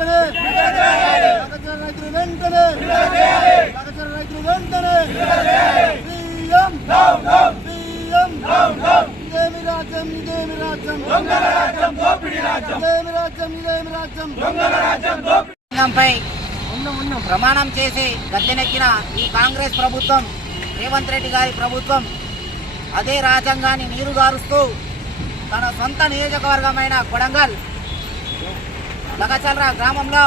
వెంటనే లగచర్ల రైతులు వెంటనే లగచర్ల రైతులు వెంటనే సీఎం సీఎం ఇదేమి రాజ్యం ఇదేమి రాజ్యం దొంగల రాజ్యం దోపిడీ రాజ్యం ఇదేమి రాజ్యం ఇదేమి రాజ్యం దొంగల రాజ్యం దోపిడీపై ప్రమాణం చేసి గద్దెనెక్కిన ఈ కాంగ్రెస్ ప్రభుత్వం, రేవంత్ రెడ్డి గారి ప్రభుత్వం అదే రాజ్యాంగాన్ని నీరుగారుస్తూ తన సొంత నియోజకవర్గమైన కొడంగల్ లగచర్ల గ్రామంలో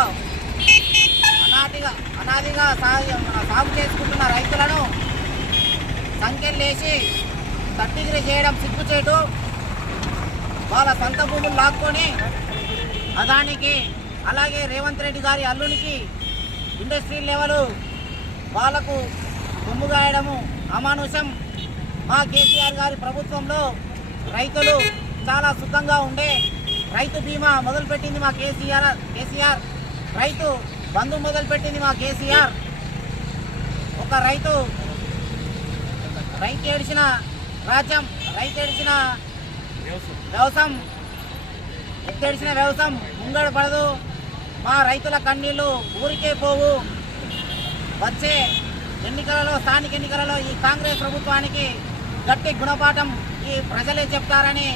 అనాదిగా సాగు చేసుకుంటున్న రైతులను సంఖ్యలేసి తట్టిగిరి చేయడం సిగ్గుచేటు. వాళ్ళ సొంత భూములు లాక్కొని అదానికి అలాగే రేవంత్ రెడ్డి గారి అల్లునికి ఇండస్ట్రీ లెవెల్ వాళ్లకు కొమ్ము గాయడము అమానుషం. మా కేసీఆర్ గారి ప్రభుత్వంలో రైతులు చాలా సుఖంగా ఉండే. రైతు బీమా మొదలుపెట్టింది మా కేసీఆర్. రైతు బంధు మొదలుపెట్టింది మా కేసీఆర్. ఒక రైతు ఏడిచిన రాజ్యం, రైతు ఏడిచిన వ్యవసాయం, ఎత్తేడిచిన వ్యవసాయం ముంగడ పడదు. మా రైతుల కన్నీళ్లు ఊరికే పోవు. వచ్చే ఎన్నికలలో, స్థానిక ఎన్నికలలో ఈ కాంగ్రెస్ ప్రభుత్వానికి గట్టి గుణపాఠం ఈ ప్రజలే చెప్తారని,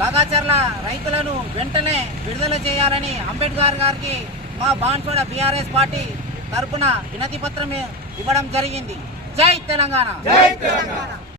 లగచర్ల రైతులను వెంటనే విడుదల చేయాలని అంబేద్కర్ గారికి మా బాన్స్వాడ బీఆర్ఎస్ పార్టీ తరఫున వినతి పత్రం ఇవ్వడం జరిగింది. జై తెలంగాణ.